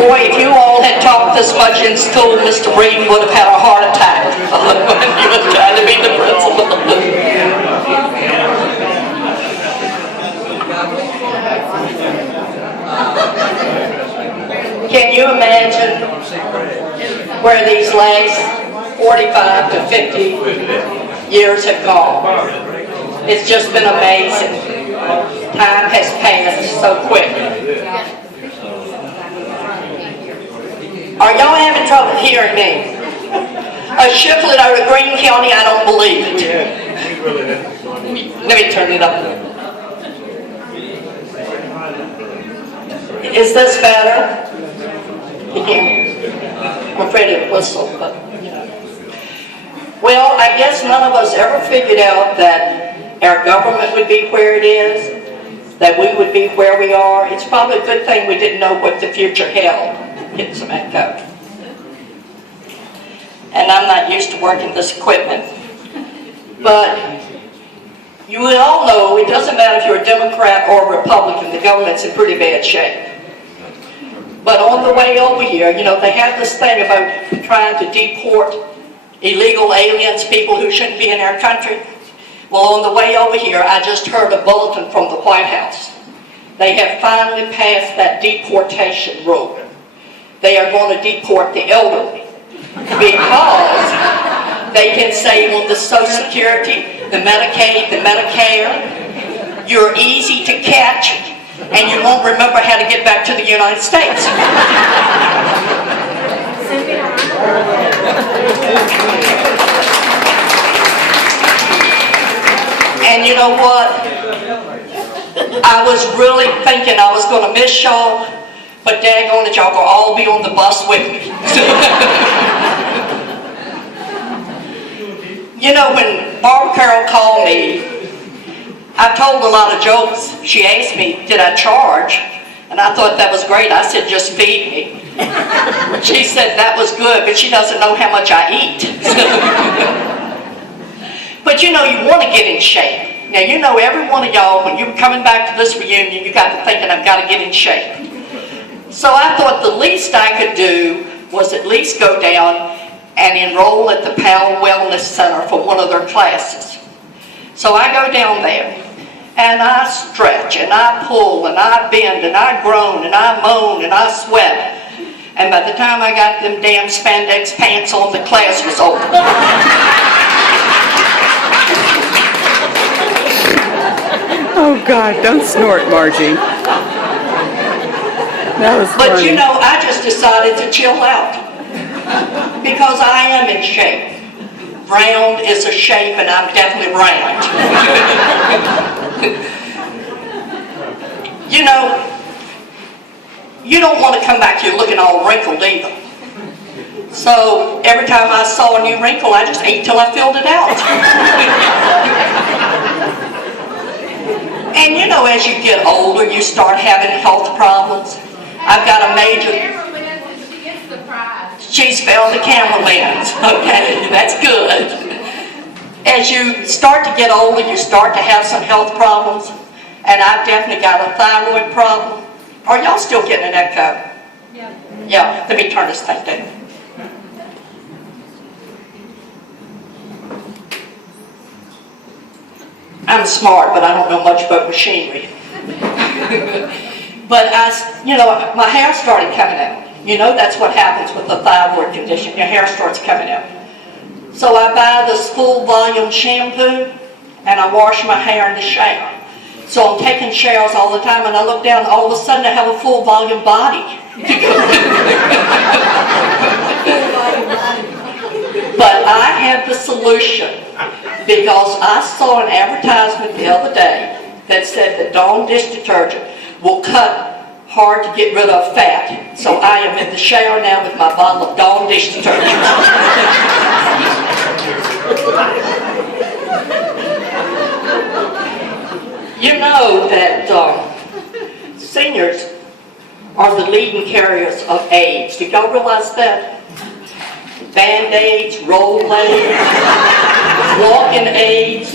Boy, if you all had talked this much in school, Mr. Greene would have had a heart attack when he was trying to be the principal. Can you imagine where these last 45 to 50 years have gone? It's just been amazing. Time has passed so quick. Are y'all having trouble hearing me? A shiplet out of Greene County, I don't believe it. Let me turn it up. Is this better? Yeah. I'm afraid it whistled, but you know. Well, I guess none of us ever figured out that our government would be where it is, that we would be where we are. It's probably a good thing we didn't know what the future held. Get some echo. And I'm not used to working this equipment. But you would all know it doesn't matter if you're a Democrat or a Republican, the government's in pretty bad shape. But on the way over here, you know, they have this thing about trying to deport illegal aliens, people who shouldn't be in our country. Well, on the way over here, I just heard a bulletin from the White House. They have finally passed that deportation rule. They are going to deport the elderly because they can say on the Social Security, the Medicaid, the Medicare, you're easy to catch and you won't remember how to get back to the United States. And you know what? I was really thinking I was going to miss y'all, but daggone it, y'all going to all be on the bus with me. You know, when Barbara Carroll called me, I told a lot of jokes. She asked me, did I charge? And I thought that was great. I said, just feed me. She said, that was good, but she doesn't know how much I eat. But you know, you want to get in shape. Now, you know, every one of y'all, when you're coming back to this reunion, you got to thinking, I've got to get in shape. So I thought the least I could do was at least go down and enroll at the Powell Wellness Center for one of their classes. So I go down there, and I stretch, and I pull, and I bend, and I groan, and I moan, and I sweat. And by the time I got them damn spandex pants on, the class was over. Oh, God, don't snort, Margie. That was funny. But you know, I just decided to chill out because I am in shape. Round is a shape, and I'm definitely round. You know, you don't want to come back here looking all wrinkled either. So every time I saw a new wrinkle, I just ate till I filled it out. And you know, as you get older, you start having health problems. I've got a major... She's found the camera lens. Okay, that's good. As you start to get older, you start to have some health problems. And I've definitely got a thyroid problem. Are y'all still getting an echo? Yeah. Yeah, let me turn this thing down. I'm smart, but I don't know much about machinery. But you know, my hair started coming out. You know, that's what happens with a thyroid condition. Your hair starts coming out. So I buy this full volume shampoo, and I wash my hair in the shower. So I'm taking showers all the time, and I look down, and all of a sudden I have a full volume body. But I have the solution, because I saw an advertisement the other day that said that Dawn dish detergent will cut hard to get rid of fat. So I am in the shower now with my bottle of Dawn dish detergent. You know that seniors are the leading carriers of AIDS. Did y'all realize that? Band-Aids, Rolaids, walking aids,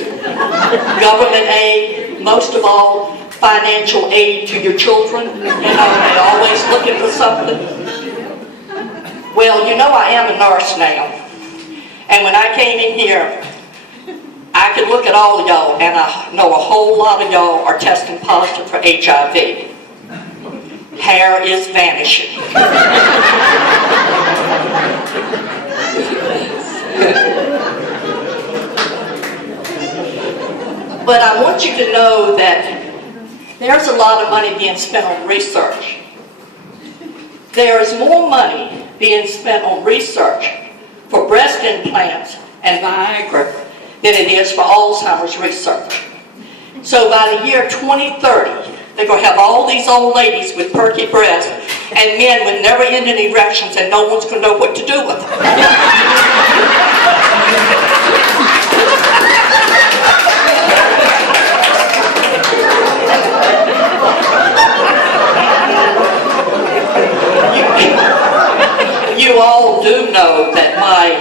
government aid, most of all, financial aid to your children. You know, they're always looking for something. Well, you know I am a nurse now. And when I came in here, I could look at all of y'all, and I know a whole lot of y'all are testing positive for HIV. Hair is vanishing. But I want you to know that there's a lot of money being spent on research. There is more money being spent on research for breast implants and Viagra than it is for Alzheimer's research. So by the year 2030, they're going to have all these old ladies with perky breasts and men with never-ending erections, and no one's going to know what to do with them. You all do know that my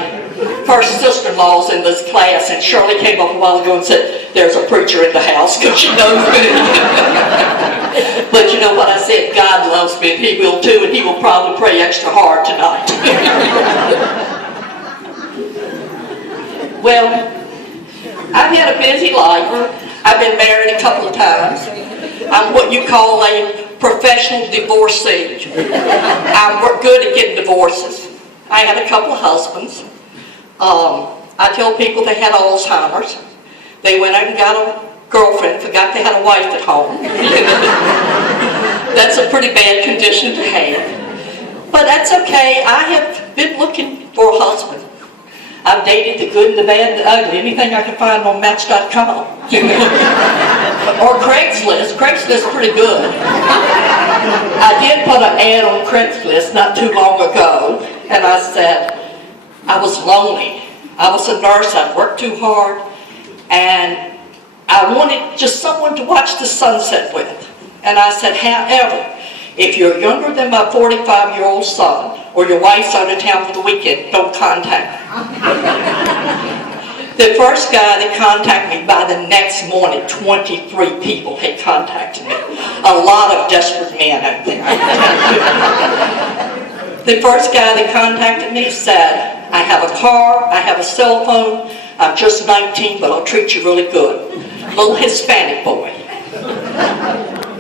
first sister-in-law's in this class, and Shirley came up a while ago and said, there's a preacher in the house, because she knows me. But you know what I said? God loves me, and He will too, and He will probably pray extra hard tonight. Well, I've had a busy life. I've been married a couple of times. I'm what you call a professional divorcee. I'm good at getting divorces. I had a couple of husbands. I tell people they had Alzheimer's. They went out and got a girlfriend, forgot they had a wife at home. That's a pretty bad condition to have. But that's okay. I have been looking for a husband. I've dated the good and the bad and the ugly, anything I can find on Match.com. Or Craigslist. Craigslist is pretty good. I did put an ad on Craigslist not too long ago, and I said, I was lonely. I was a nurse, I'd worked too hard, and I wanted just someone to watch the sunset with. And I said, however, if you're younger than my 45-year-old son, or your wife's out of town for the weekend, don't contact me. The first guy that contacted me, by the next morning, 23 people had contacted me. A lot of desperate men out there. The first guy that contacted me said, I have a car, I have a cell phone, I'm just 19, but I'll treat you really good. Little Hispanic boy.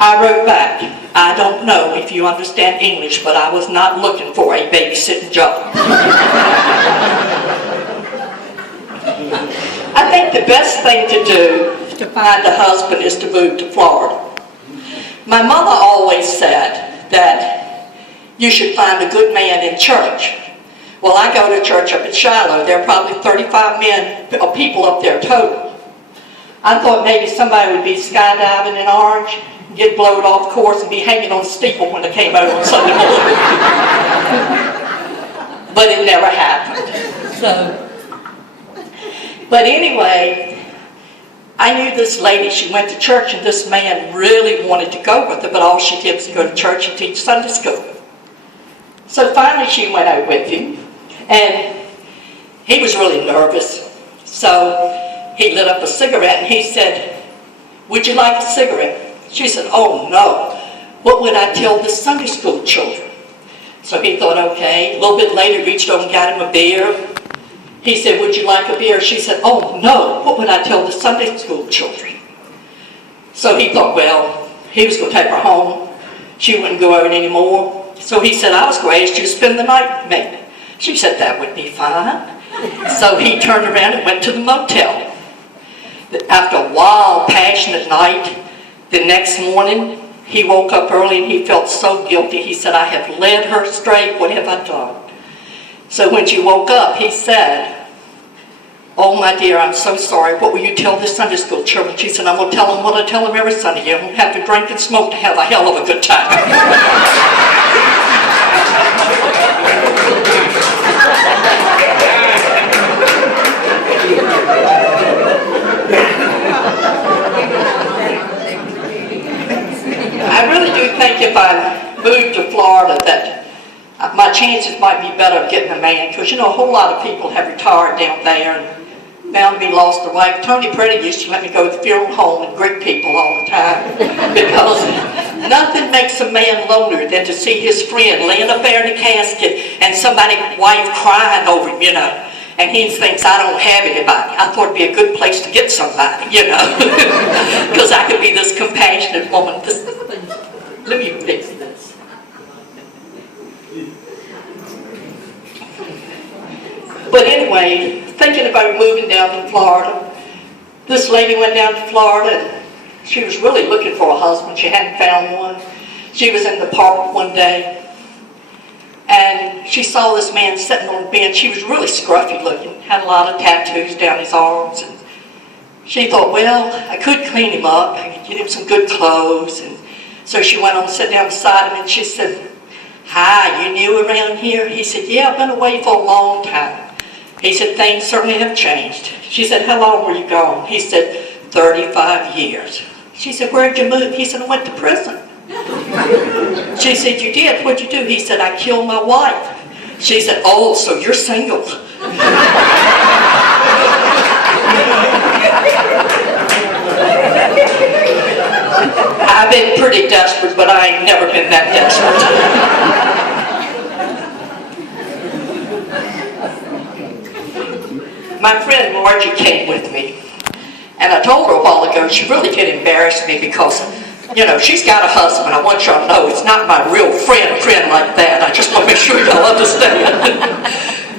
I wrote back, I don't know if you understand English, but I was not looking for a babysitting job. I think the best thing to do to find a husband is to move to Florida. My mother always said that you should find a good man in church. Well, I go to church up in Shiloh. There are probably 35 people up there total. I thought maybe somebody would be skydiving in Orange, get blown off course, and be hanging on the steeple when they came out on Sunday morning. But it never happened. But anyway, I knew this lady. She went to church, and this man really wanted to go with her, but all she did was go to church and teach Sunday school. So finally she went out with him, and he was really nervous. So he lit up a cigarette, and he said, would you like a cigarette? She said, oh no, what would I tell the Sunday school children? So he thought, okay. A little bit later, reached over and got him a beer. He said, would you like a beer? She said, oh no, what would I tell the Sunday school children? So he thought, well, he was going to take her home. She wouldn't go out anymore. So he said, I was going to ask you to spend the night with me. She said, that would be fine. So he turned around and went to the motel. After a wild, passionate night, the next morning, he woke up early and he felt so guilty. He said, I have led her astray. What have I done? So when she woke up, he said, oh my dear, I'm so sorry. What will you tell the Sunday school children? She said, I'm going to tell them what I tell them every Sunday. You don't have to drink and smoke to have a hell of a good time. I really do think if I moved to Florida that my chances might be better of getting a man, because you know a whole lot of people have retired down there and found me lost a wife. Tony Pretty used to let me go to the funeral home and greet people all the time because nothing makes a man lonelier than to see his friend laying up there in the casket and somebody's wife crying over him, you know. And he thinks, I don't have anybody. I thought it'd be a good place to get somebody, you know, because I could be this compassionate woman. Let me fix this. But anyway, thinking about moving down to Florida, this lady went down to Florida and she was really looking for a husband. She hadn't found one. She was in the park one day and she saw this man sitting on a bench. He was really scruffy looking, had a lot of tattoos down his arms. And she thought, well, I could clean him up, I could get him some good clothes. And so she went on and sat down beside him and she said, hi, you new around here? He said, yeah, I've been away for a long time. He said, things certainly have changed. She said, how long were you gone? He said, 35 years. She said, where'd you move? He said, I went to prison. She said, you did? What'd you do? He said, I killed my wife. She said, oh, so you're single. I've been pretty desperate, but I ain't never been that desperate. My friend Margie came with me, and I told her a while ago she really did embarrass me because, you know, she's got a husband. I want y'all to know it's not my real friend like that. I just want to make sure y'all understand.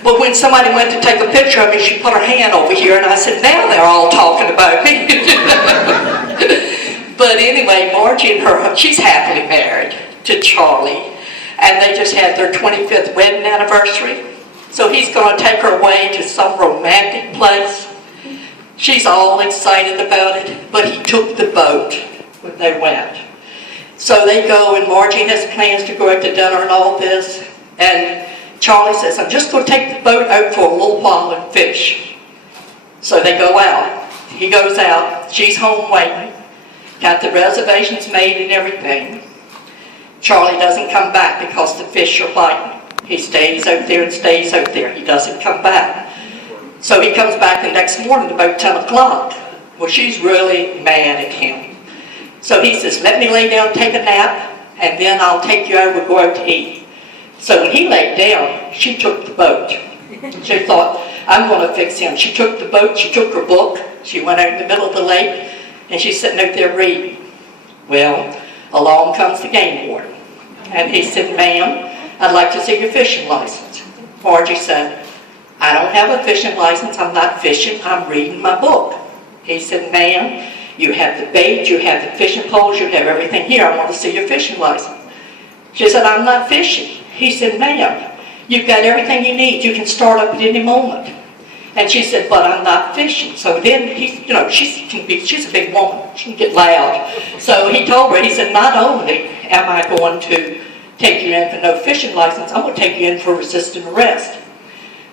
But when somebody went to take a picture of me, she put her hand over here, and I said, now they're all talking about me. But anyway, Margie and she's happily married to Charlie, and they just had their 25th wedding anniversary. So he's going to take her away to some romantic place. She's all excited about it, but he took the boat when they went. So they go, and Margie has plans to go out to dinner and all this, and Charlie says, I'm just going to take the boat out for a little while and fish. So they go out. He goes out. She's home waiting. Got the reservations made and everything. Charlie doesn't come back because the fish are biting. He stays out there and stays out there. He doesn't come back. So he comes back the next morning about 10 o'clock. Well, she's really mad at him. So he says, let me lay down, take a nap, and then I'll take you out, we'll go out to eat. So when he laid down, she took the boat. She thought, I'm going to fix him. She took the boat, she took her book, she went out in the middle of the lake, and she's sitting out there reading. Well, along comes the game warden. And he said, ma'am, I'd like to see your fishing license. Margie said, I don't have a fishing license, I'm not fishing, I'm reading my book. He said, ma'am, you have the bait, you have the fishing poles, you have everything here, I want to see your fishing license. She said, I'm not fishing. He said, ma'am, you've got everything you need, you can start up at any moment. And she said, but I'm not fishing. So then he, you know, she's a big woman, she can get loud. So he told her, he said, not only am I going to take you in for no fishing license, I'm going to take you in for resisting arrest.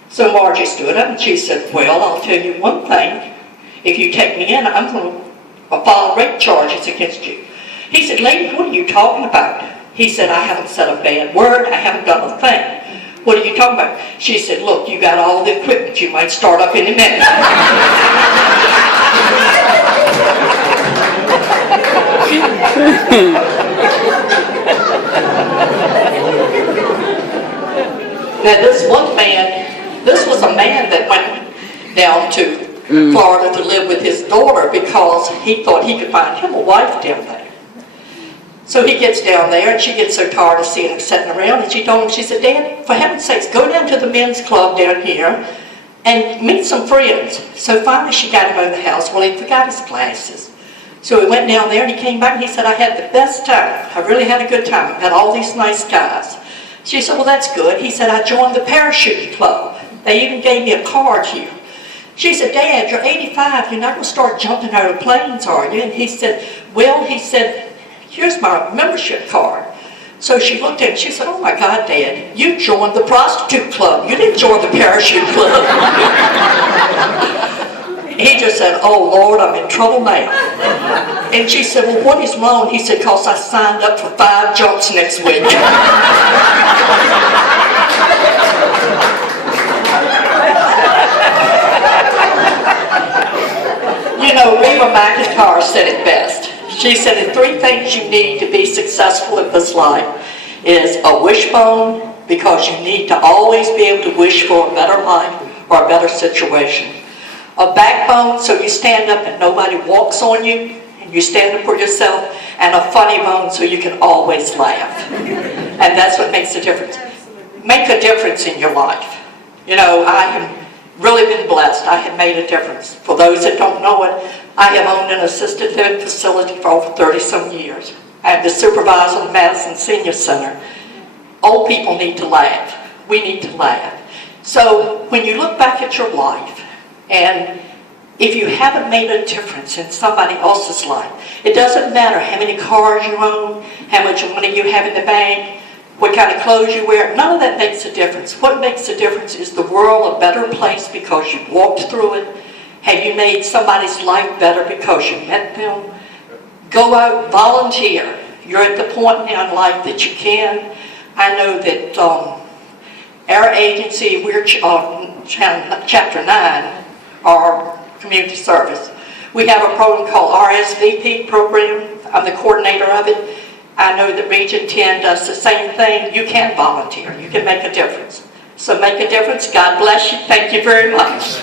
So Margie stood up and she said, well, I'll tell you one thing. If you take me in, I'm going to file rape charges against you. He said, lady, what are you talking about? He said, I haven't said a bad word, I haven't done a thing. What are you talking about? She said, look, you got all the equipment, you might start up in a minute. Now this one man, this was a man that went down to Florida to live with his daughter because he thought he could find him a wife down there. So he gets down there and she gets so tired of seeing him sitting around and she told him, she said, Dad, for heaven's sakes, go down to the men's club down here and meet some friends. So finally she got him out of the house. Well, he forgot his glasses. So he went down there and he came back and he said, I had the best time. I really had a good time. I met all these nice guys. She said, well, that's good. He said, I joined the parachuting club. They even gave me a card here. She said, Dad, you're 85. You're not going to start jumping out of planes, are you? And he said, well, he said, here's my membership card. So she looked at him. She said, oh, my God, Dad, you joined the prostitute club. You didn't join the parachute club. He just said, oh, Lord, I'm in trouble now. And she said, well, what is wrong? He said, because I signed up for 5 jumps next week. She said the 3 things you need to be successful in this life is a wishbone, because you need to always be able to wish for a better life or a better situation. A backbone, so you stand up and nobody walks on you, and you stand up for yourself. And a funny bone, so you can always laugh. And that's what makes a difference. Make a difference in your life. You know, I have really been blessed. I have made a difference. For those that don't know it, I have owned an assisted living facility for over 30-some years. I am the supervisor of the Madison Senior Center. Old people need to laugh. We need to laugh. So when you look back at your life, and if you haven't made a difference in somebody else's life, it doesn't matter how many cars you own, how much money you have in the bank, what kind of clothes you wear. None of that makes a difference. What makes a difference is the world a better place because you walked through it. Have you made somebody's life better because you met them? Go out, volunteer. You're at the point now in life that you can. I know that our agency, we're Chapter 9, our community service. We have a program called RSVP program. I'm the coordinator of it. I know that Region 10 does the same thing. You can volunteer. You can make a difference. So make a difference. God bless you. Thank you very much.